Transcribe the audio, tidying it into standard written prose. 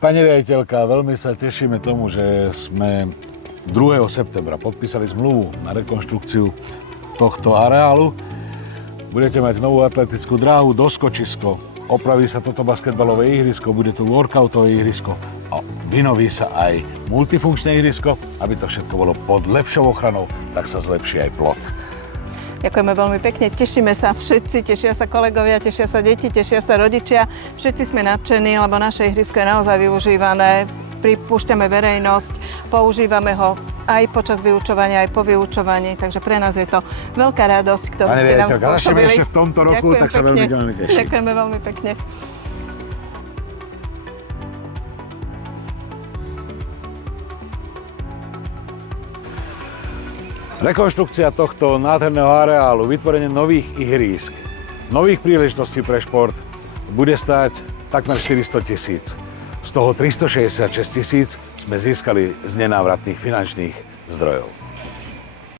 Pani riaditeľka, veľmi sa tešíme tomu, že sme 2. septembra podpísali zmluvu na rekonštrukciu tohto areálu. Budete mať novú atletickú dráhu, doskočisko, opraví sa toto basketbalové ihrisko, bude tu workoutové ihrisko a vynoví sa aj multifunkčné ihrisko, aby to všetko bolo pod lepšou ochranou, tak sa zlepší aj plot. Ďakujeme veľmi pekne, tešíme sa všetci, tešia sa kolegovia, tešia sa deti, tešia sa rodičia. Všetci sme nadšení, lebo naše ihrisko je naozaj využívané. Pripúšťame verejnosť, používame ho aj počas vyučovania, aj po vyučovaní, takže pre nás je to veľká radosť, ktorú ste nám spôsobili. Ešte v tomto roku, ďakujem tak sa pekne. veľmi teším. Ďakujeme veľmi pekne. Rekonštrukcia tohto nádherného areálu, vytvorenie nových ihrísk, nových príležitostí pre šport bude stáť takmer 400 000. Z toho 366 000 sme získali z nenávratných finančných zdrojov.